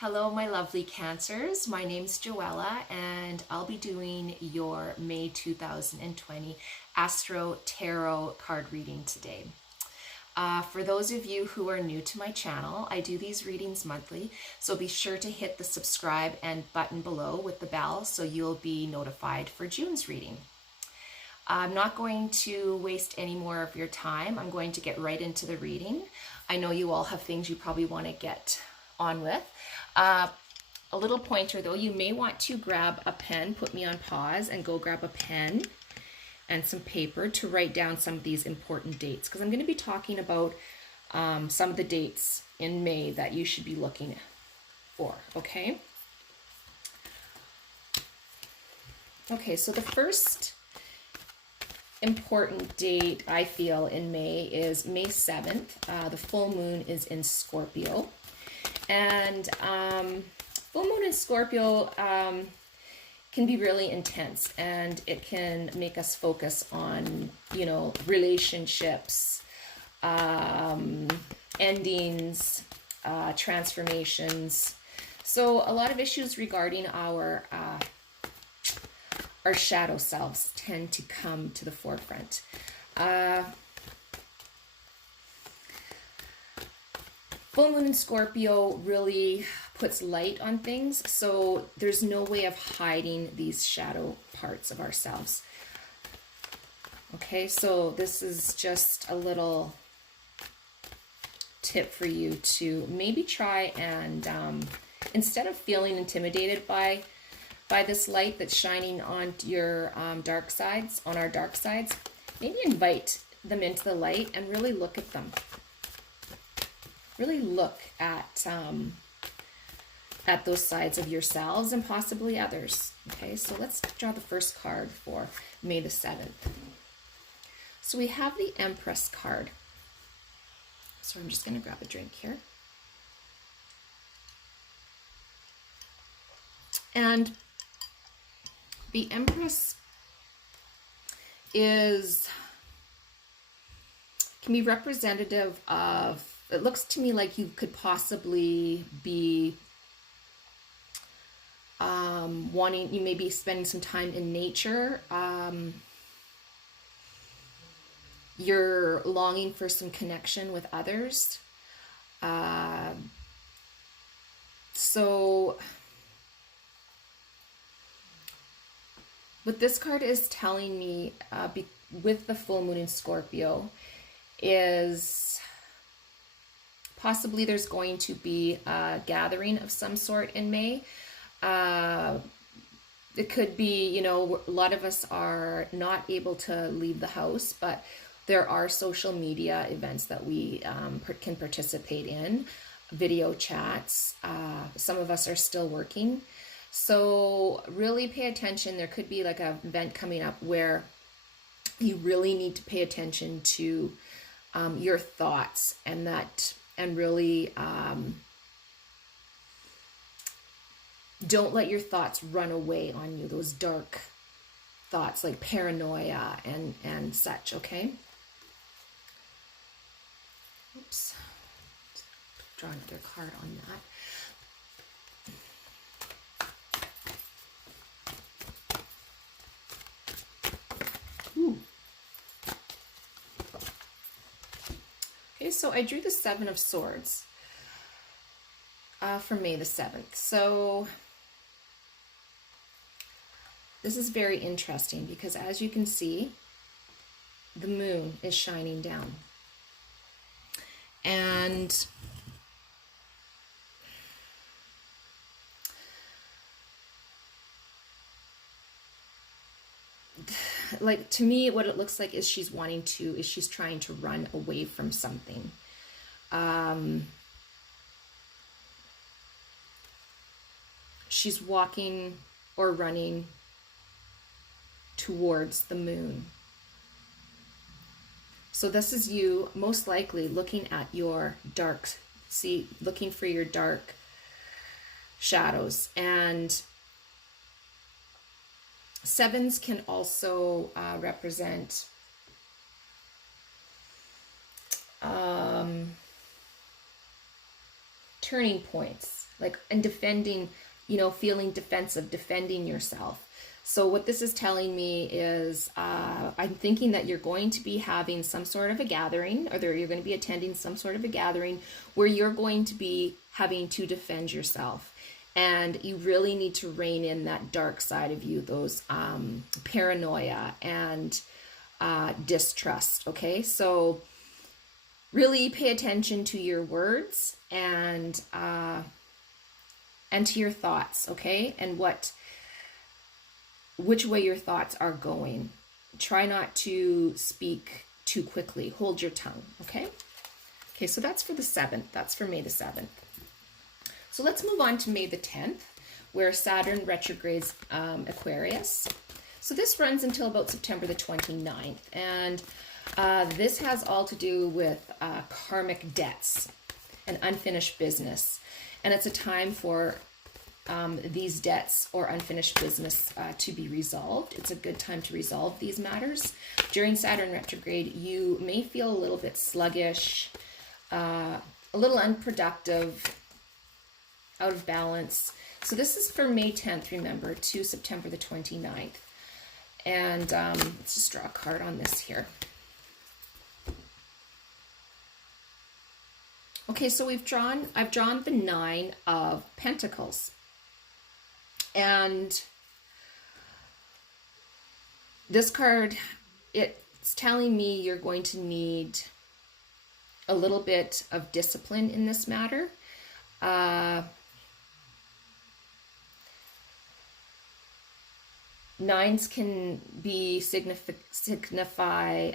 Hello, my lovely Cancers. My name's Joella, and I'll be doing your May 2020 Astro Tarot card reading today. For those of you who are new to my channel, I do these readings monthly, so be sure to hit the subscribe and button below with the bell so you'll be notified for June's reading. I'm not going to waste any more of your time. I'm going to get right into the reading. I know you all have things you probably want to get on with. A little pointer though, you may want to grab a pen, put me on pause, and go grab a pen and some paper to write down some of these important dates, because I'm going to be talking about some of the dates in May that you should be looking for, okay? Okay, so the first important date I feel in May is May 7th. The full moon is in Scorpio. And full moon in Scorpio can be really intense, and it can make us focus on, relationships, endings, transformations. So a lot of issues regarding our shadow selves tend to come to the forefront. Full moon in Scorpio really puts light on things, so there's no way of hiding these shadow parts of ourselves. Okay, so this is just a little tip for you to maybe try and instead of feeling intimidated by this light that's shining on your dark sides, on our dark sides, maybe invite them into the light and really look at them. Really look at those sides of yourselves and possibly others. Okay, so let's draw the first card for May the 7th. So we have the Empress card. So I'm just going to grab a drink here. And the Empress can be representative of, it looks to me like you could possibly be you may be spending some time in nature. You're longing for some connection with others. So what this card is telling me with the full moon in Scorpio is possibly there's going to be a gathering of some sort in May. It could be, a lot of us are not able to leave the house, but there are social media events that we can participate in, video chats. Some of us are still working. So really pay attention. There could be like an event coming up where you really need to pay attention to your thoughts and really don't let your thoughts run away on you, those dark thoughts like paranoia and such, okay? Oops. Draw another card on that. Ooh. Okay, so I drew the Seven of Swords for May the 7th. So this is very interesting because, as you can see, the moon is shining down. And like, to me, what it looks like is she's trying to run away from something. She's walking or running towards the moon. So this is you most likely looking at your looking for your dark shadows. And sevens can also represent turning points. like, and defending, you know, feeling defensive, defending yourself. So what this is telling me is I'm thinking that you're going to be having some sort of a gathering, or you're going to be attending some sort of a gathering where you're going to be having to defend yourself. And you really need to rein in that dark side of you, those paranoia and distrust, okay? So really pay attention to your words and to your thoughts, okay? And which way your thoughts are going. Try not to speak too quickly. Hold your tongue, okay? Okay, so that's for the 7th. That's for May the 7th. So let's move on to May the 10th, where Saturn retrogrades Aquarius. So this runs until about September the 29th. And this has all to do with karmic debts and unfinished business. And it's a time for these debts or unfinished business to be resolved. It's a good time to resolve these matters. During Saturn retrograde, you may feel a little bit sluggish, a little unproductive, out of balance. So this is for May 10th, remember, to September the 29th. And let's just draw a card on this here. Okay, so I've drawn the 9 of Pentacles. And this card, it's telling me you're going to need a little bit of discipline in this matter. Nines can be signify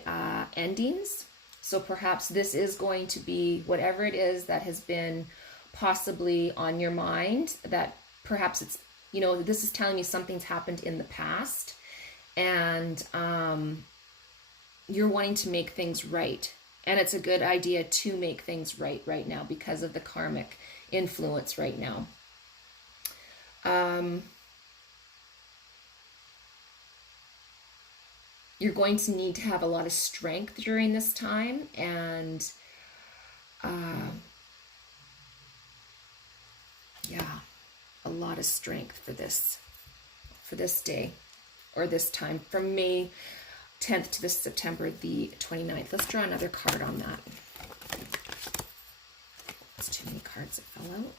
endings. So perhaps this is going to be whatever it is that has been possibly on your mind, that perhaps it's, you know, this is telling me something's happened in the past, and you're wanting to make things right. And it's a good idea to make things right now because of the karmic influence right now. You're going to need to have a lot of strength during this time, and yeah, a lot of strength for this day, or this time from May 10th to September the 29th. Let's draw another card on that. There's too many cards that fell out.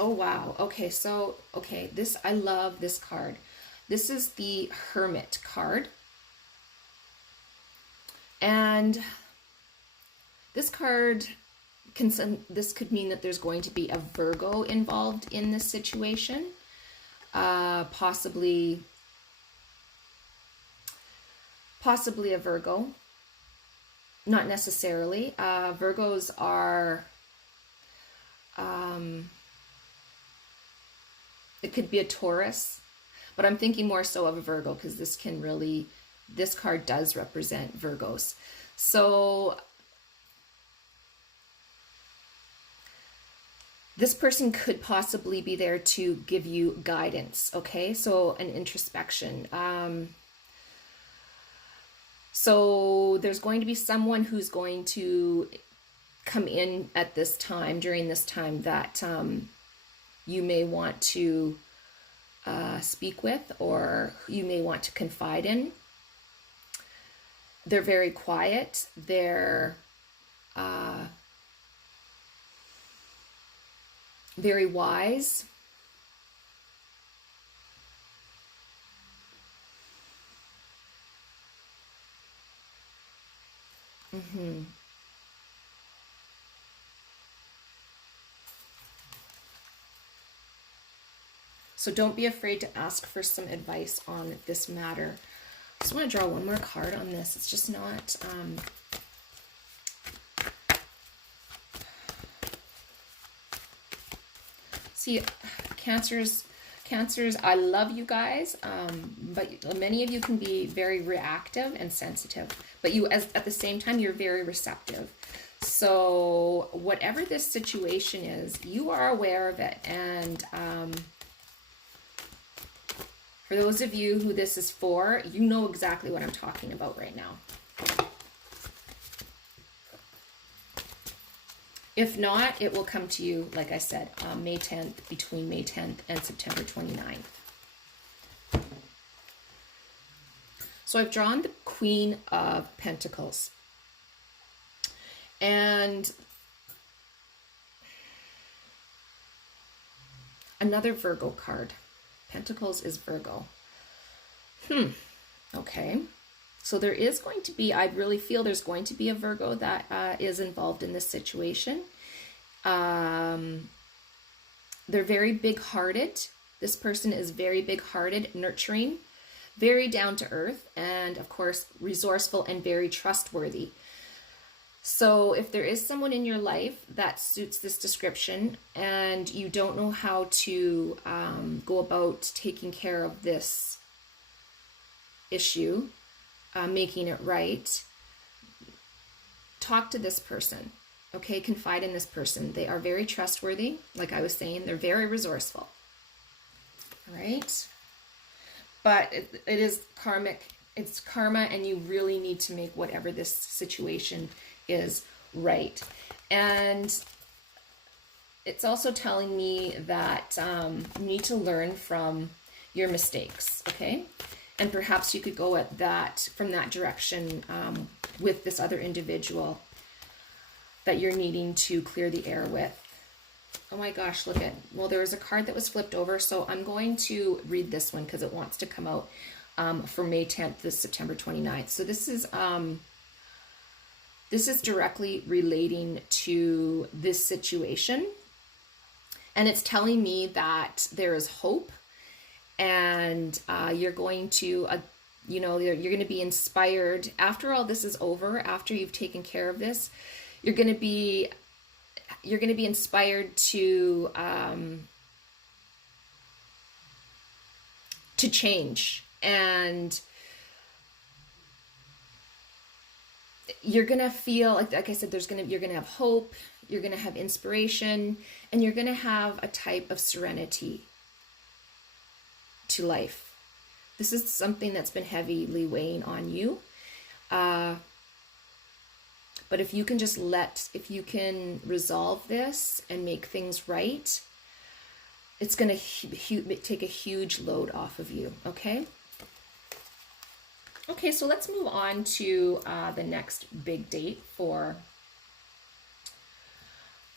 Oh wow. Okay, so this, I love this card. This is the Hermit card. And this card this could mean that there's going to be a Virgo involved in this situation. Possibly a Virgo. Not necessarily. Virgos are it could be a Taurus, but I'm thinking more so of a Virgo because this card does represent Virgos. So this person could possibly be there to give you guidance, okay? So an introspection. So there's going to be someone who's going to come in at this time, during this time, that you may want to speak with, or you may want to confide in. They're very quiet. They're very wise. So don't be afraid to ask for some advice on this matter. I just want to draw one more card on this. It's just not... See, Cancers, I love you guys, but many of you can be very reactive and sensitive. But at the same time, you're very receptive. So whatever this situation is, you are aware of it. And for those of you who this is for, you know exactly what I'm talking about right now. If not, it will come to you, like I said, May 10th, between May 10th and September 29th. So I've drawn the Queen of Pentacles. And another Virgo card. Pentacles is Virgo. Okay. So there is going to be, I really feel there's going to be a Virgo that is involved in this situation. They're very big-hearted. This person is very big-hearted, nurturing, very down-to-earth, and of course, resourceful and very trustworthy. So if there is someone in your life that suits this description and you don't know how to go about taking care of this issue, making it right, talk to this person, okay? Confide in this person. They are very trustworthy. Like I was saying, they're very resourceful, all right? But it is karmic. It's karma, and you really need to make whatever this situation is right. And it's also telling me that you need to learn from your mistakes, okay? And perhaps you could go at that from that direction with this other individual that you're needing to clear the air with. Oh my gosh, look at, well, there was a card that was flipped over, so I'm going to read this one because it wants to come out for May 10th to September 29th. So this is directly relating to this situation. And it's telling me that there is hope, and you're going to, you're going to be inspired. After all this is over, after you've taken care of this, you're going to be inspired to change, and you're going to feel like I said, you're going to have hope, you're going to have inspiration, and you're going to have a type of serenity to life. This is something that's been heavily weighing on you. But if you can if you can resolve this and make things right, it's going to take a huge load off of you, okay? Okay, so let's move on to the next big date for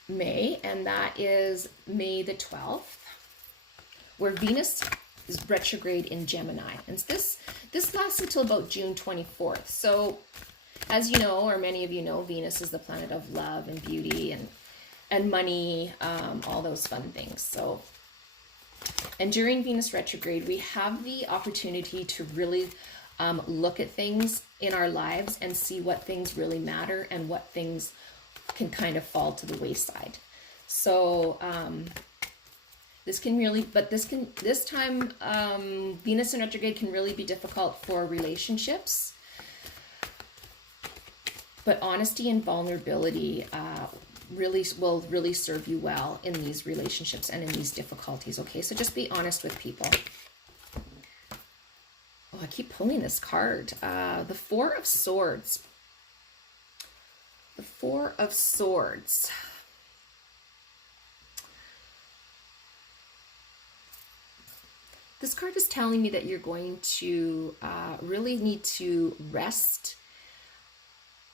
May, and that is May the 12th, where Venus is retrograde in Gemini. And this lasts until about June 24th. So as you know, or many of you know, Venus is the planet of love and beauty and money, all those fun things. So, and during Venus retrograde, we have the opportunity to really look at things in our lives and see what things really matter and what things can kind of fall to the wayside. So this time Venus in retrograde can really be difficult for relationships. But honesty and vulnerability will really serve you well in these relationships and in these difficulties, okay? So just be honest with people. Oh, I keep pulling this card. The Four of Swords. The Four of Swords. This card is telling me that you're going to really need to rest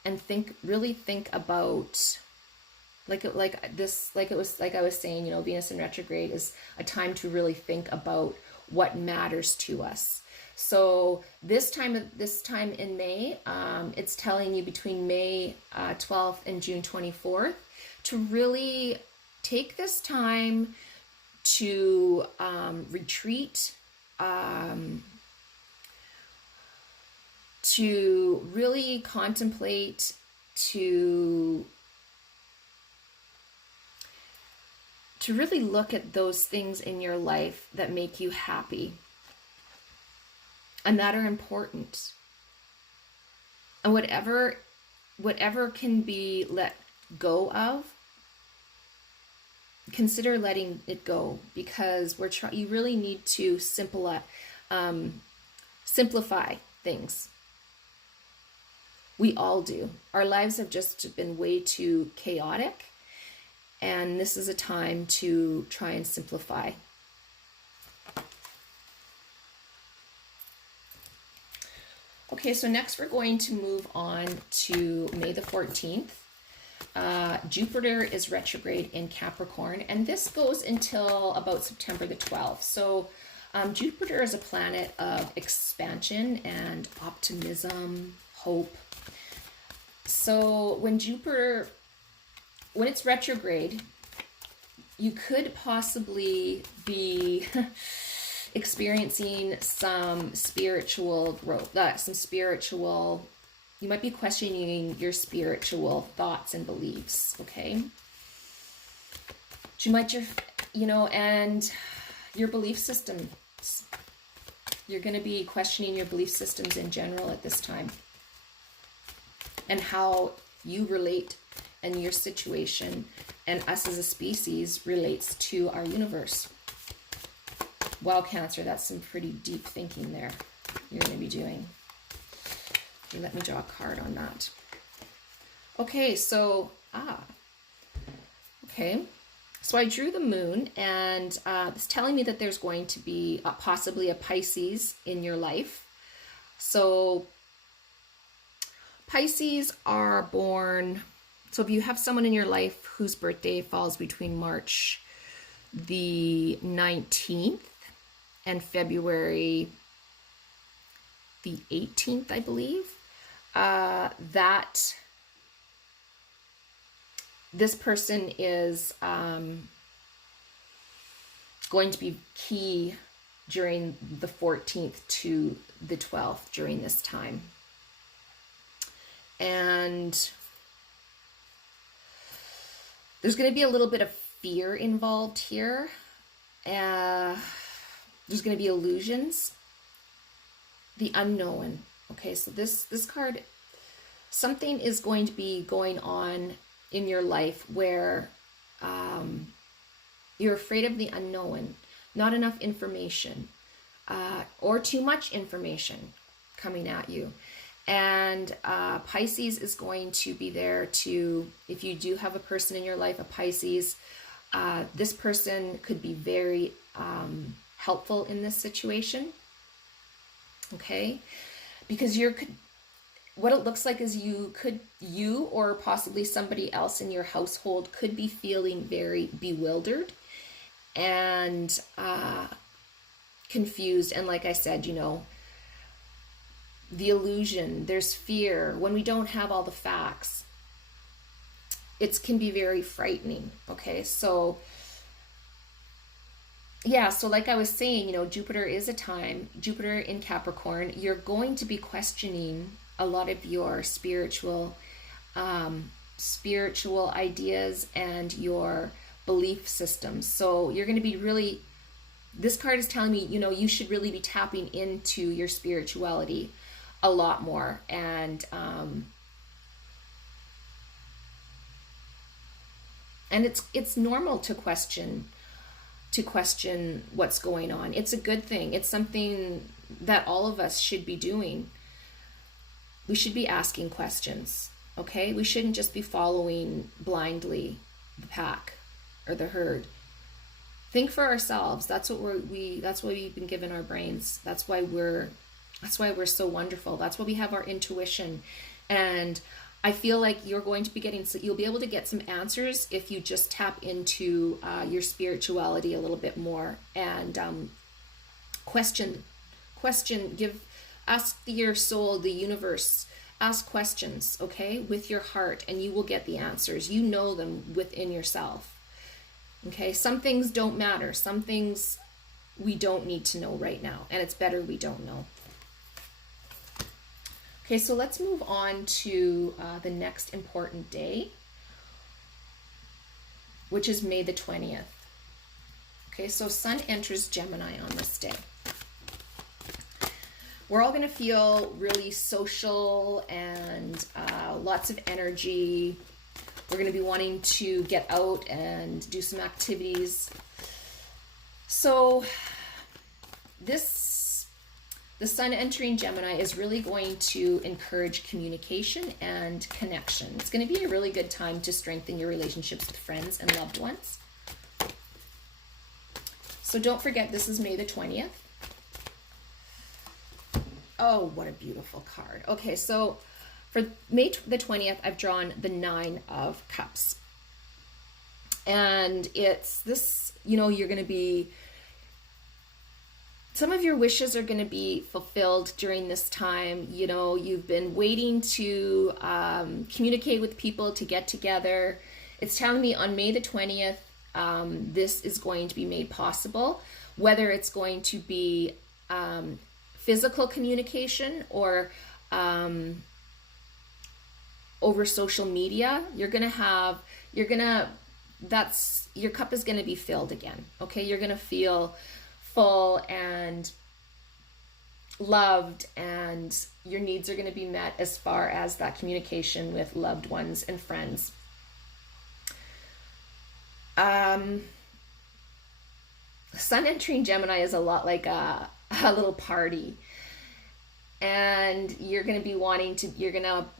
and really think about, like I was saying, Venus in retrograde is a time to really think about what matters to us. So this time in May, it's telling you between May 12th and June 24th to really take this time to retreat, to really contemplate, to really look at those things in your life that make you happy and that are important. And whatever can be let go of, consider letting it go, because you really need to simplify things. We all do. Our lives have just been way too chaotic, And this is a time to try and simplify. Okay, so next we're going to move on to May the 14th. Jupiter is retrograde in Capricorn, and this goes until about September the 12th. So Jupiter is a planet of expansion and optimism, hope. So when it's retrograde, you could possibly be experiencing some spiritual growth, you might be questioning your spiritual thoughts and beliefs, okay? You might, and your belief systems. You're going to be questioning your belief systems in general at this time, and how you relate and your situation and us as a species relates to our universe. Wow, Cancer, that's some pretty deep thinking there you're going to be doing. Okay, let me draw a card on that. Okay, so, so I drew the moon, and it's telling me that there's going to be possibly a Pisces in your life. So Pisces are born, so if you have someone in your life whose birthday falls between March the 19th and February the 18th, I believe, that this person is going to be key during the 14th to the 12th during this time. And there's going to be a little bit of fear involved here. There's going to be illusions. The unknown. Okay, so this card, something is going to be going on in your life where you're afraid of the unknown, not enough information, or too much information coming at you. And Pisces is going to be there to, if you do have a person in your life, a Pisces, this person could be very helpful in this situation. Okay, because what it looks like is you or possibly somebody else in your household could be feeling very bewildered and confused. And like I said, the illusion, there's fear. When we don't have all the facts, it can be very frightening. Okay, so yeah, so like I was saying, Jupiter is a time, Jupiter in Capricorn, you're going to be questioning a lot of your spiritual ideas and your belief systems. So you're going to be this card is telling me, you should really be tapping into your spirituality a lot more. And it's normal to question what's going on. It's a good thing. It's something that all of us should be doing. We should be asking questions, okay? We shouldn't just be following blindly the pack or the herd. Think for ourselves. That's what that's why we've been given our brains. That's why we're so wonderful. That's why we have our intuition. And I feel like you'll be able to get some answers if you just tap into your spirituality a little bit more and ask your soul, the universe, ask questions, okay, with your heart, and you will get the answers. You know them within yourself. Okay, some things don't matter. Some things we don't need to know right now, and it's better we don't know. Okay, so let's move on to the next important day, which is May the 20th. Okay, so Sun enters Gemini on this day. We're all going to feel really social and lots of energy. We're going to be wanting to get out and do some activities. So this The sun entering Gemini is really going to encourage communication and connection. It's going to be a really good time to strengthen your relationships with friends and loved ones. So don't forget, this is May the 20th. Oh, what a beautiful card. Okay, so for May the 20th, I've drawn the 9 of Cups. And it's this, you know, you're going to be, some of your wishes are going to be fulfilled during this time. You know, you've been waiting to communicate with people, to get together. It's telling me on May the 20th, this is going to be made possible, whether it's going to be physical communication or over social media. Your cup is going to be filled again. Okay. You're going to feel full and loved, and your needs are going to be met as far as that communication with loved ones and friends. Sun entering Gemini is a lot like a little party, and you're going to be wanting to,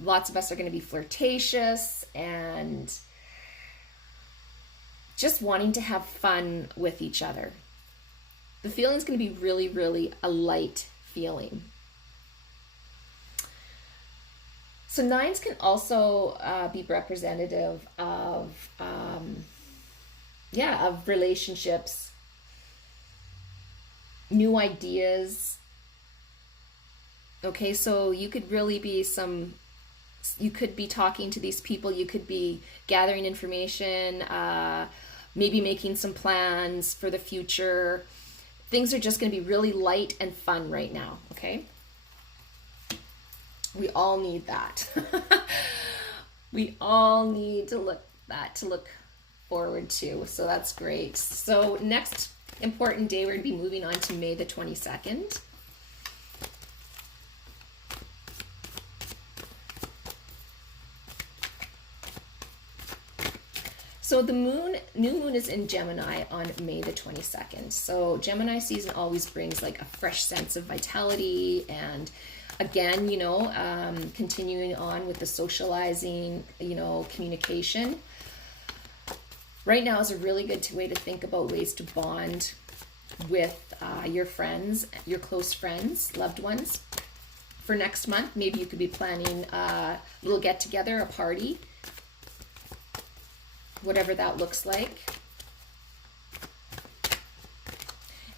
lots of us are going to be flirtatious and just wanting to have fun with each other. The feeling is going to be really, really a light feeling. So 9s can also be representative of, of relationships, new ideas. Okay, so you could really be you could be talking to these people, you could be gathering information, maybe making some plans for the future. Things are just going to be really light and fun right now, okay? We all need that. We all need to look forward to. So that's great. So next important day, we're going to be moving on to May the 22nd. So the new moon is in Gemini on May the 22nd. So Gemini season always brings like a fresh sense of vitality, and again, you know, continuing on with the socializing, you know, communication. Right now is a really good way to think about ways to bond with your friends, your close friends, loved ones. For next month, maybe you could be planning a little get together, a party, whatever that looks like.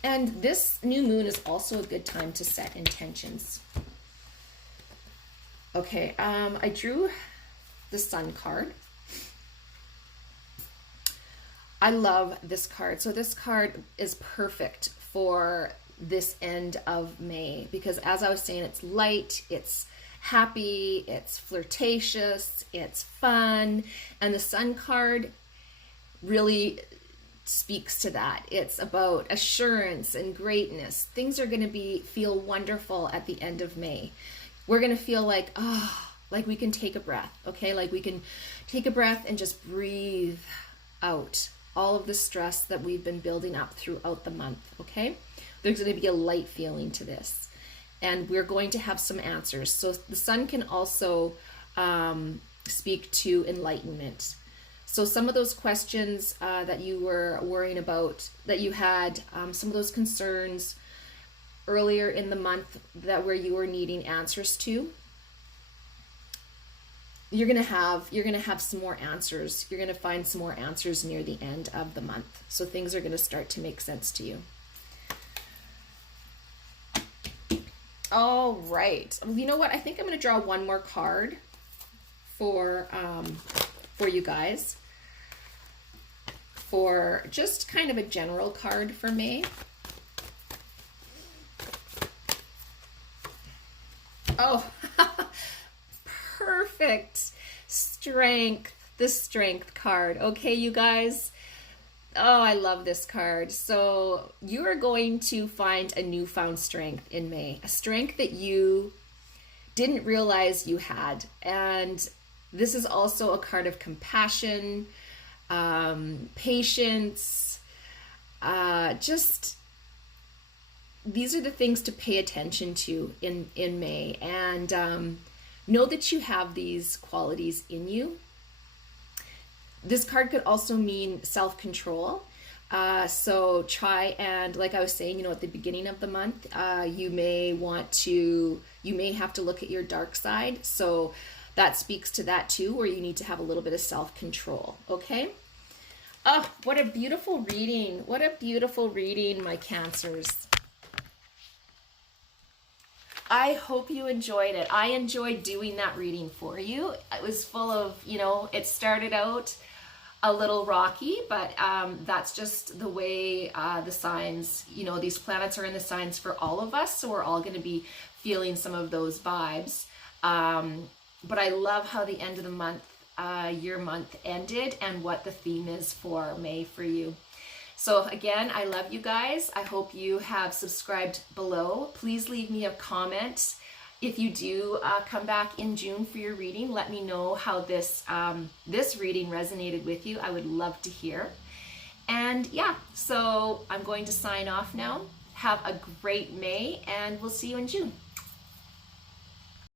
And this new moon is also a good time to set intentions. Okay, I drew the Sun card. I love this card. So this card is perfect for this end of May because, as I was saying, it's light, it's happy, it's flirtatious, it's fun, and the Sun card really speaks to that. It's about assurance and greatness. Things are going to feel wonderful at the end of May. We're going to feel like we can take a breath, okay? Like we can take a breath and just breathe out all of the stress that we've been building up throughout the month, okay? There's going to be a light feeling to this. And we're going to have some answers. So the Sun can also speak to enlightenment. So some of those questions that you were worrying about, that you had, some of those concerns earlier in the month where you were needing answers to, you're gonna have some more answers. You're gonna find some more answers near the end of the month. So things are gonna start to make sense to you. All right. You know what? I think I'm gonna draw one more card for you guys, for just kind of a general card for May. Oh, perfect. Strength, the Strength card. Okay, you guys. Oh, I love this card. So you are going to find a newfound strength in May, a strength that you didn't realize you had. And this is also a card of compassion, patience, just these are the things to pay attention to in May, and know that you have these qualities in you. This card could also mean self-control. So try and, like I was saying, at the beginning of the month, you may have to look at your dark side. So that speaks to that too, where you need to have a little bit of self-control. Okay. Oh, what a beautiful reading. What a beautiful reading, my Cancers. I hope you enjoyed it. I enjoyed doing that reading for you. It was full of, it started out a little rocky, but that's just the way the signs, these planets are in the signs for all of us. So we're all going to be feeling some of those vibes. But I love how the end of the month, your month ended, and what the theme is for May for you. So again, I love you guys. I hope you have subscribed below. Please leave me a comment. If you do come back in June for your reading, let me know how this reading resonated with you. I would love to hear. And yeah, so I'm going to sign off now. Have a great May, and we'll see you in June.